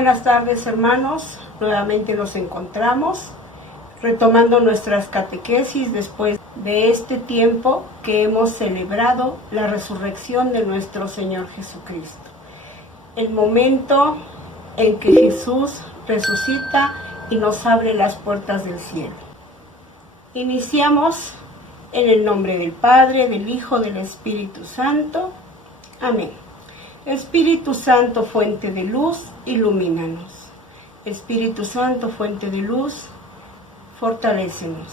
buenas tardes, hermanos. Nuevamente nos encontramos retomando nuestras catequesis después de este tiempo que hemos celebrado la resurrección de nuestro Señor Jesucristo. El momento en que Jesús resucita y nos abre las puertas del cielo. Iniciamos en el nombre del Padre, del Hijo, del Espíritu Santo. Amén. Espíritu Santo, fuente de luz, ilumínanos. Espíritu Santo, fuente de luz, fortalécenos.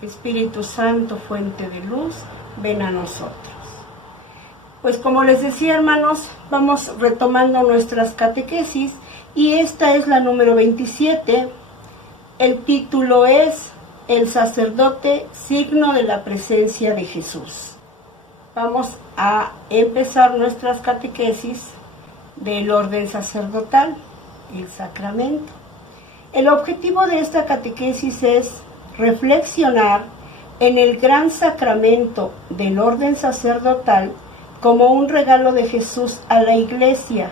Espíritu Santo, fuente de luz, ven a nosotros. Pues como les decía, hermanos, vamos retomando nuestras catequesis y esta es la número 27. El título es El sacerdote, signo de la presencia de Jesús. Vamos a empezar nuestras catequesis del orden sacerdotal, el sacramento. El objetivo de esta catequesis es reflexionar en el gran sacramento del orden sacerdotal como un regalo de Jesús a la Iglesia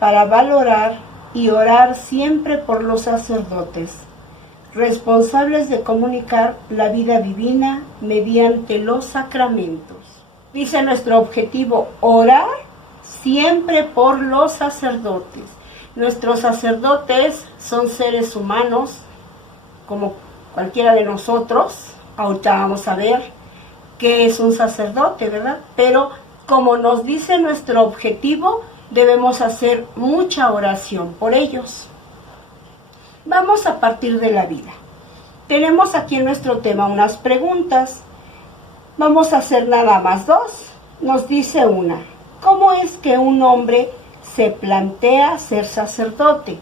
para valorar y orar siempre por los sacerdotes, responsables de comunicar la vida divina mediante los sacramentos. Dice nuestro objetivo, orar siempre por los sacerdotes. Nuestros sacerdotes son seres humanos, como cualquiera de nosotros. Ahorita vamos a ver qué es un sacerdote, ¿verdad? Pero como nos dice nuestro objetivo, debemos hacer mucha oración por ellos. Vamos a partir de la vida. Tenemos aquí en nuestro tema unas preguntas. Vamos a hacer nada más dos. Nos dice una, ¿cómo es que un hombre se plantea ser sacerdote?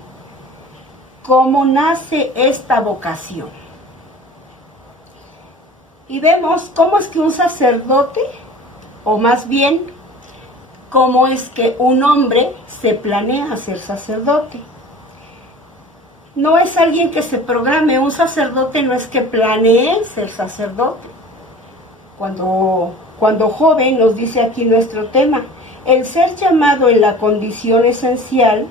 ¿Cómo nace esta vocación? Y vemos cómo es que un sacerdote, o más bien, cómo es que un hombre se planea ser sacerdote. No es alguien que se programe, un sacerdote no es que planee ser sacerdote. Cuando joven, nos dice aquí nuestro tema, el ser llamado en la condición esencial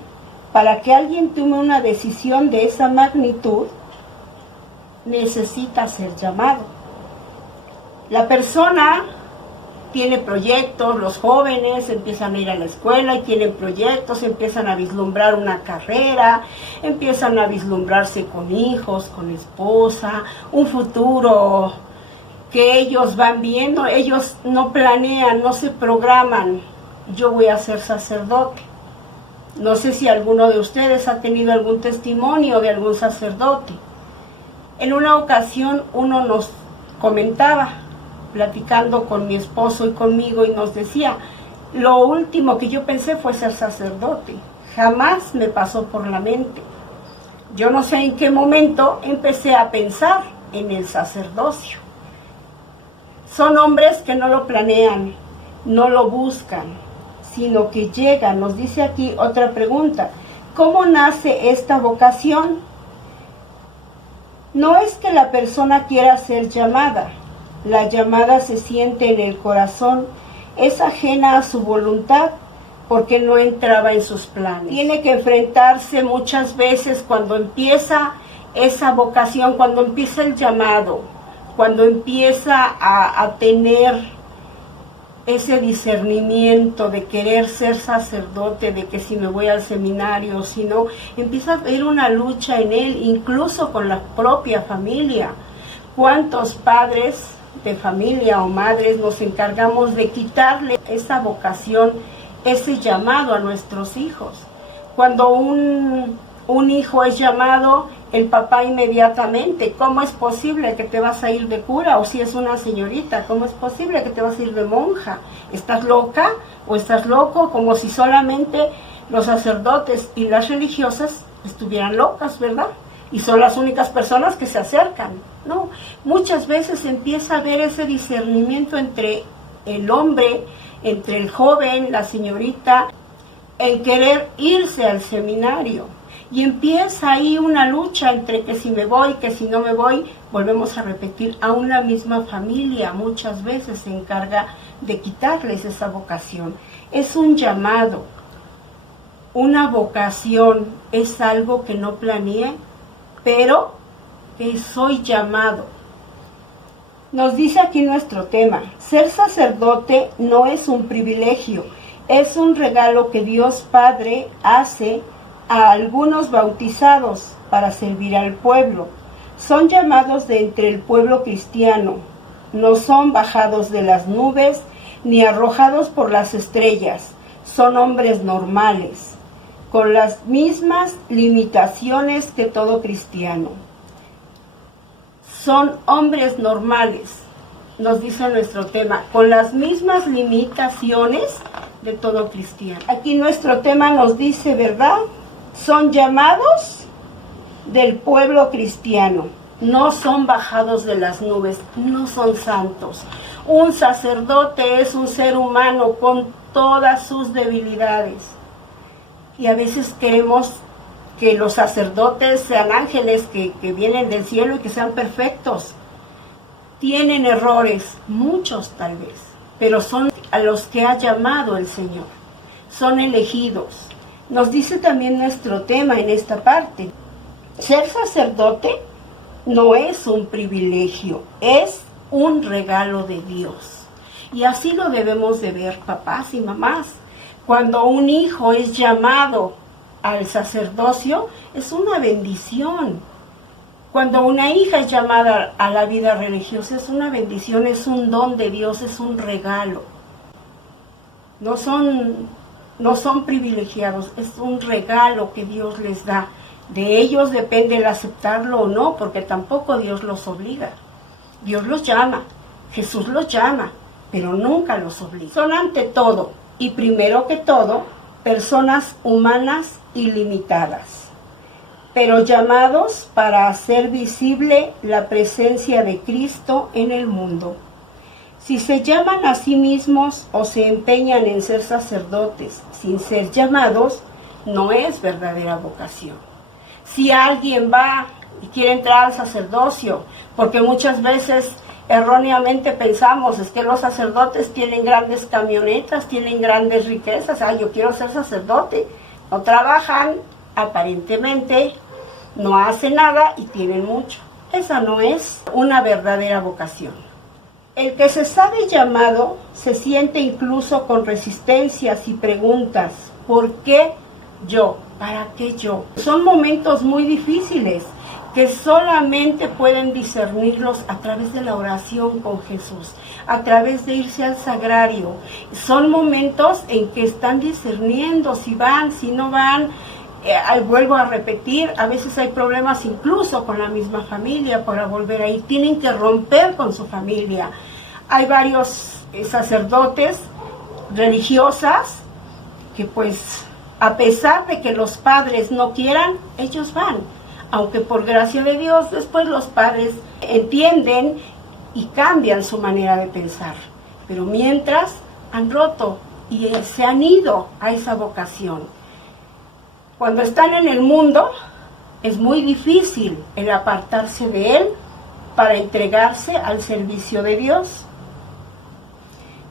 para que alguien tome una decisión de esa magnitud, necesita ser llamado. La persona tiene proyectos, los jóvenes empiezan a ir a la escuela y tienen proyectos, empiezan a vislumbrar una carrera, empiezan a vislumbrarse con hijos, con esposa, un futuro que ellos van viendo. Ellos no planean, no se programan, yo voy a ser sacerdote. No sé si alguno de ustedes ha tenido algún testimonio de algún sacerdote. En una ocasión uno nos comentaba, platicando con mi esposo y conmigo, y nos decía, lo último que yo pensé fue ser sacerdote. Jamás me pasó por la mente. Yo no sé en qué momento empecé a pensar en el sacerdocio. Son hombres que no lo planean, no lo buscan, sino que llegan. Nos dice aquí otra pregunta, ¿cómo nace esta vocación? No es que la persona quiera ser llamada, la llamada se siente en el corazón, es ajena a su voluntad porque no entraba en sus planes. Tiene que enfrentarse muchas veces cuando empieza esa vocación, cuando empieza el llamado, cuando empieza a tener ese discernimiento de querer ser sacerdote, de que si me voy al seminario, si no, empieza a haber una lucha en él, incluso con la propia familia. ¿Cuántos padres de familia o madres nos encargamos de quitarle esa vocación, ese llamado a nuestros hijos? Cuando un hijo es llamado, el papá inmediatamente, ¿cómo es posible que te vas a ir de cura? O si es una señorita, ¿cómo es posible que te vas a ir de monja? ¿Estás loca o estás loco? Como si solamente los sacerdotes y las religiosas estuvieran locas, ¿verdad? Y son las únicas personas que se acercan. No, muchas veces empieza a haber ese discernimiento entre el hombre, entre el joven, la señorita, en querer irse al seminario. Y empieza ahí una lucha entre que si me voy, que si no me voy. Volvemos a repetir, aún la misma familia muchas veces se encarga de quitarles esa vocación. Es un llamado. Una vocación es algo que no planeé, pero que soy llamado. Nos dice aquí nuestro tema: ser sacerdote no es un privilegio, es un regalo que Dios Padre hace a algunos bautizados para servir al pueblo. Son llamados de entre el pueblo cristiano, no son bajados de las nubes ni arrojados por las estrellas, son hombres normales, con las mismas limitaciones que todo cristiano. Son hombres normales, nos dice nuestro tema, con las mismas limitaciones de todo cristiano. Aquí nuestro tema nos dice, ¿verdad? Son llamados del pueblo cristiano, no son bajados de las nubes, no son santos. Un sacerdote es un ser humano con todas sus debilidades. Y a veces queremos que los sacerdotes sean ángeles que vienen del cielo y que sean perfectos. Tienen errores, muchos tal vez, pero son a los que ha llamado el Señor. Son elegidos. Nos dice también nuestro tema en esta parte: ser sacerdote no es un privilegio, es un regalo de Dios. Y así lo debemos de ver, papás y mamás. Cuando un hijo es llamado al sacerdocio, es una bendición. Cuando una hija es llamada a la vida religiosa, es una bendición, es un don de Dios, es un regalo. No son privilegiados, es un regalo que Dios les da. De ellos depende el aceptarlo o no, porque tampoco Dios los obliga. Dios los llama, Jesús los llama, pero nunca los obliga. Son ante todo, y primero que todo, personas humanas y limitadas, pero llamados para hacer visible la presencia de Cristo en el mundo. Si se llaman a sí mismos o se empeñan en ser sacerdotes sin ser llamados, no es verdadera vocación. Si alguien va y quiere entrar al sacerdocio, porque muchas veces erróneamente pensamos, es que los sacerdotes tienen grandes camionetas, tienen grandes riquezas, yo quiero ser sacerdote. No trabajan, aparentemente, no hacen nada y tienen mucho. Esa no es una verdadera vocación. El que se sabe llamado se siente incluso con resistencias y preguntas: ¿por qué yo? ¿Para qué yo? Son momentos muy difíciles que solamente pueden discernirlos a través de la oración con Jesús, a través de irse al sagrario. Son momentos en que están discerniendo si van, si no van. Vuelvo a repetir, a veces hay problemas incluso con la misma familia para volver a ir. Tienen que romper con su familia. Hay varios sacerdotes religiosas que pues a pesar de que los padres no quieran, ellos van. Aunque por gracia de Dios después los padres entienden y cambian su manera de pensar. Pero mientras han roto y se han ido a esa vocación. Cuando están en el mundo es muy difícil el apartarse de él para entregarse al servicio de Dios.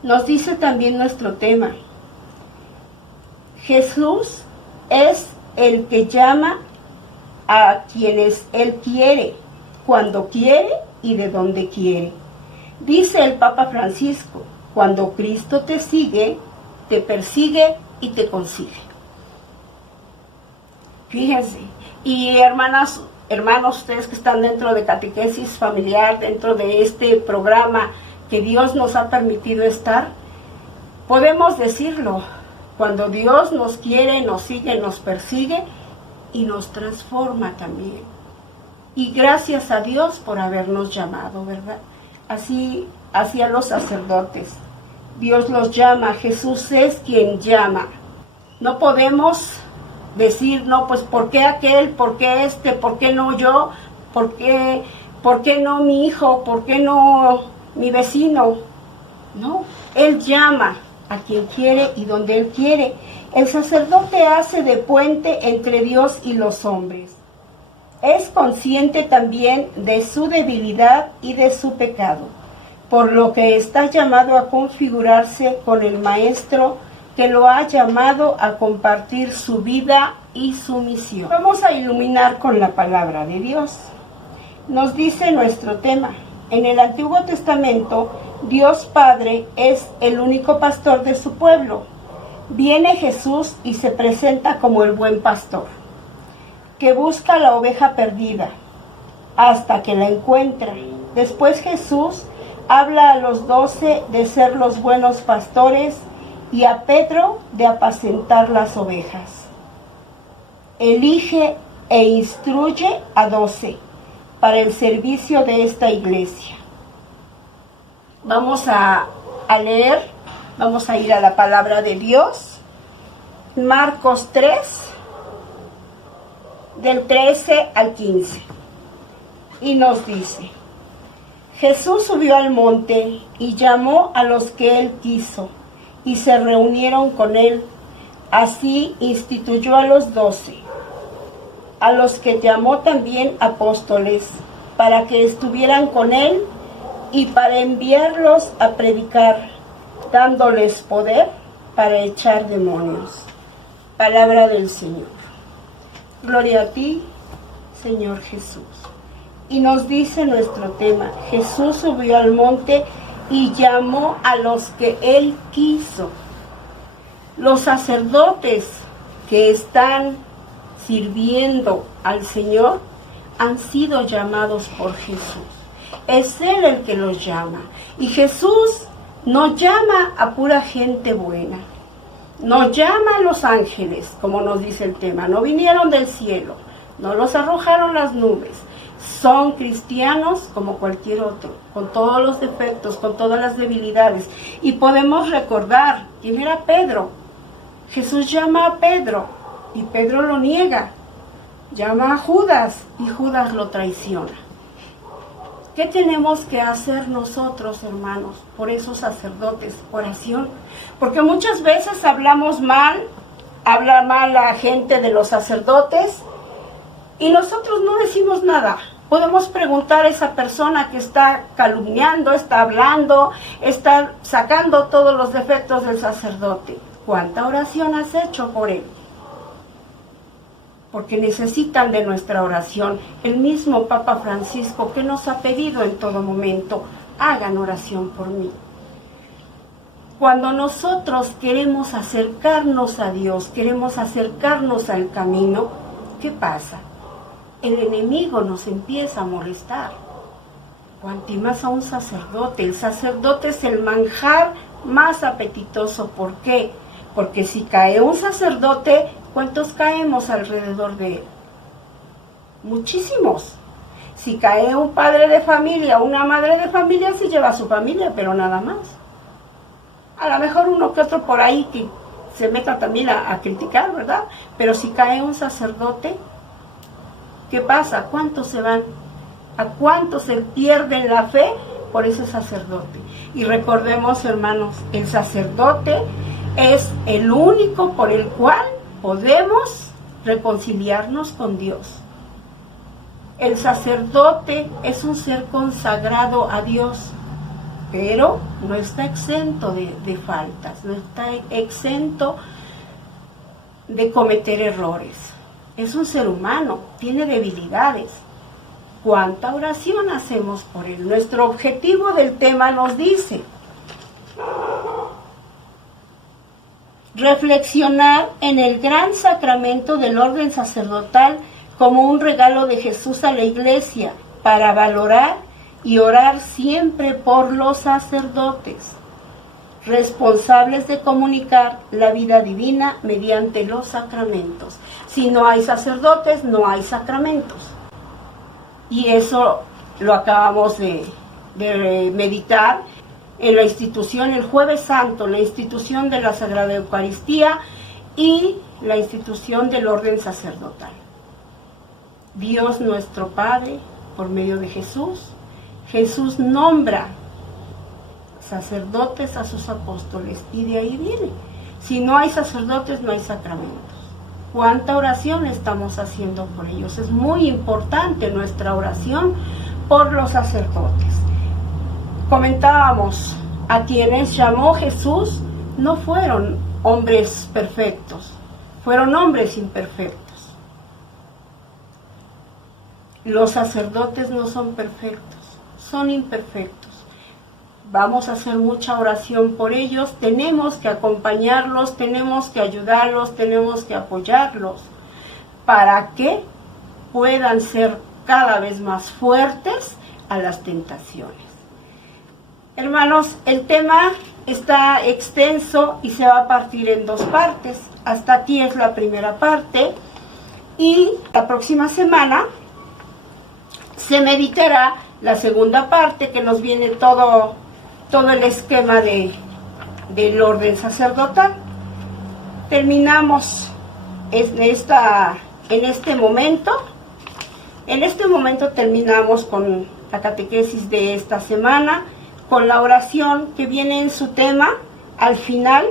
Nos dice también nuestro tema: Jesús es el que llama a quienes Él quiere, cuando quiere y de donde quiere. Dice el Papa Francisco: cuando Cristo te sigue, te persigue y te consigue. Fíjense, y hermanos, ustedes que están dentro de catequesis familiar, dentro de este programa que Dios nos ha permitido estar, podemos decirlo: cuando Dios nos quiere, nos sigue, nos persigue y nos transforma también. Y gracias a Dios por habernos llamado, ¿verdad? Así a los sacerdotes. Dios los llama, Jesús es quien llama. No podemos decir, no, pues ¿por qué aquel? ¿Por qué este? ¿Por qué no yo? ¿Por qué no mi hijo? ¿Por qué no mi vecino? No, Él llama a quien quiere y donde Él quiere. El sacerdote hace de puente entre Dios y los hombres. Es consciente también de su debilidad y de su pecado, por lo que está llamado a configurarse con el Maestro que lo ha llamado a compartir su vida y su misión. Vamos a iluminar con la palabra de Dios. Nos dice nuestro tema: en el Antiguo Testamento, Dios Padre es el único pastor de su pueblo. Viene Jesús y se presenta como el buen pastor, que busca la oveja perdida hasta que la encuentra. Después Jesús habla a los 12 de ser los buenos pastores y a Pedro de apacentar las ovejas. Elige e instruye a 12 para el servicio de esta iglesia. Vamos a leer, vamos a ir a la palabra de Dios. Marcos 3, del 13 al 15. Y nos dice: Jesús subió al monte y llamó a los que él quiso, y se reunieron con él. Así instituyó a los 12, a los que llamó también apóstoles, para que estuvieran con él y para enviarlos a predicar, dándoles poder para echar demonios. Palabra del Señor. Gloria a ti, Señor Jesús. Y nos dice nuestro tema: Jesús subió al monte y llamó a los que él quiso. Los sacerdotes que están sirviendo al Señor han sido llamados por Jesús. Es Él el que los llama. Y Jesús no llama a pura gente buena. No llama a los ángeles, como nos dice el tema. No vinieron del cielo. No los arrojaron las nubes. Son cristianos como cualquier otro, con todos los defectos, con todas las debilidades. Y podemos recordar quién era Pedro. Jesús llama a Pedro y Pedro lo niega. Llama a Judas y Judas lo traiciona. ¿Qué tenemos que hacer nosotros, hermanos, por esos sacerdotes? Oración. Porque muchas veces habla mal la gente de los sacerdotes y nosotros no decimos nada. Podemos preguntar a esa persona que está calumniando, está hablando, está sacando todos los defectos del sacerdote: ¿cuánta oración has hecho por él? Porque necesitan de nuestra oración. El mismo Papa Francisco, que nos ha pedido en todo momento: hagan oración por mí. Cuando nosotros queremos acercarnos a Dios, queremos acercarnos al camino, ¿qué pasa? El enemigo nos empieza a molestar. Cuanto más a un sacerdote. El sacerdote es el manjar más apetitoso. ¿Por qué? Porque si cae un sacerdote, ¿cuántos caemos alrededor de él? Muchísimos. Si cae un padre de familia, una madre de familia, se lleva a su familia, pero nada más. A lo mejor uno que otro por ahí que se meta también a criticar, ¿verdad? Pero si cae un sacerdote, ¿qué pasa? ¿Cuántos se van? ¿A cuántos se pierden la fe por ese sacerdote? Y recordemos, hermanos, el sacerdote es el único por el cual podemos reconciliarnos con Dios. El sacerdote es un ser consagrado a Dios, pero no está exento de faltas, no está exento de cometer errores. Es un ser humano, tiene debilidades. ¿Cuánta oración hacemos por él? Nuestro objetivo del tema nos dice: reflexionar en el gran sacramento del orden sacerdotal como un regalo de Jesús a la Iglesia, para valorar y orar siempre por los sacerdotes, responsables de comunicar la vida divina mediante los sacramentos. Si no hay sacerdotes, no hay sacramentos. Y eso lo acabamos de meditar en la institución, el Jueves Santo, la institución de la Sagrada Eucaristía y la institución del orden sacerdotal. Dios nuestro Padre, por medio de Jesús nombra sacerdotes a sus apóstoles, y de ahí viene. Si no hay sacerdotes, no hay sacramentos. ¿Cuánta oración estamos haciendo por ellos? Es muy importante nuestra oración por los sacerdotes. Comentábamos, a quienes llamó Jesús no fueron hombres perfectos, fueron hombres imperfectos. Los sacerdotes no son perfectos, son imperfectos. Vamos a hacer mucha oración por ellos, tenemos que acompañarlos, tenemos que ayudarlos, tenemos que apoyarlos para que puedan ser cada vez más fuertes a las tentaciones. Hermanos, el tema está extenso y se va a partir en dos partes. Hasta aquí es la primera parte y la próxima semana se meditará la segunda parte, que nos viene todo el esquema del orden sacerdotal. Terminamos en este momento terminamos con la catequesis de esta semana, con la oración que viene en su tema al final,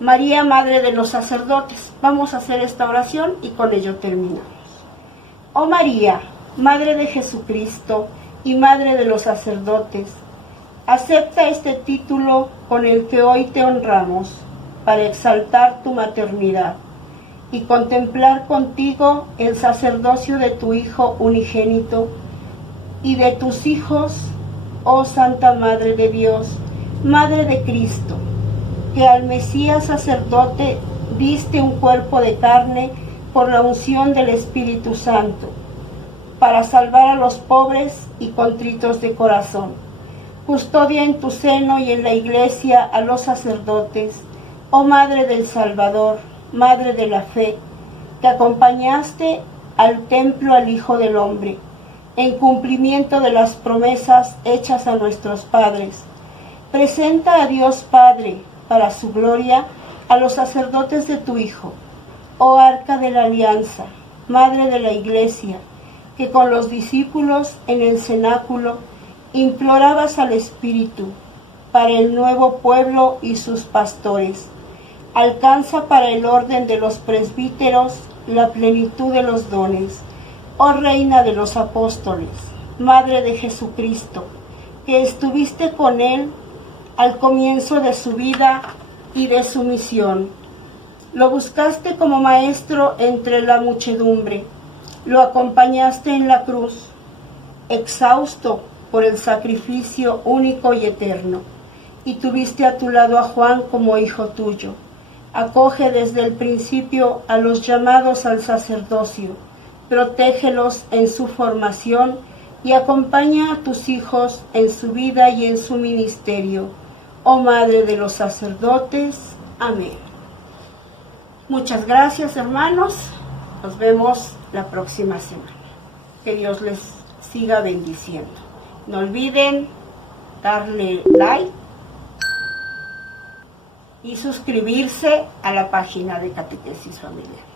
María, Madre de los Sacerdotes. Vamos a hacer esta oración y con ello terminamos. Oh María, Madre de Jesucristo y Madre de los Sacerdotes, acepta este título con el que hoy te honramos para exaltar tu maternidad y contemplar contigo el sacerdocio de tu Hijo unigénito y de tus hijos, oh Santa Madre de Dios, Madre de Cristo, que al Mesías sacerdote diste un cuerpo de carne por la unción del Espíritu Santo, para salvar a los pobres y contritos de corazón. Custodia en tu seno y en la Iglesia a los sacerdotes, oh Madre del Salvador, Madre de la fe, que acompañaste al templo al Hijo del Hombre, en cumplimiento de las promesas hechas a nuestros padres. Presenta a Dios Padre, para su gloria, a los sacerdotes de tu Hijo, oh Arca de la Alianza, Madre de la Iglesia, que con los discípulos en el cenáculo implorabas al Espíritu para el nuevo pueblo y sus pastores. Alcanza para el orden de los presbíteros la plenitud de los dones. Oh Reina de los Apóstoles, Madre de Jesucristo, que estuviste con él al comienzo de su vida y de su misión. Lo buscaste como maestro entre la muchedumbre, lo acompañaste en la cruz, exhausto por el sacrificio único y eterno, y tuviste a tu lado a Juan como hijo tuyo. Acoge desde el principio a los llamados al sacerdocio, protégelos en su formación y acompaña a tus hijos en su vida y en su ministerio. Oh Madre de los sacerdotes. Amén. Muchas gracias, hermanos. Nos vemos la próxima semana. Que Dios les siga bendiciendo. No olviden darle like y suscribirse a la página de Catequesis Familiar.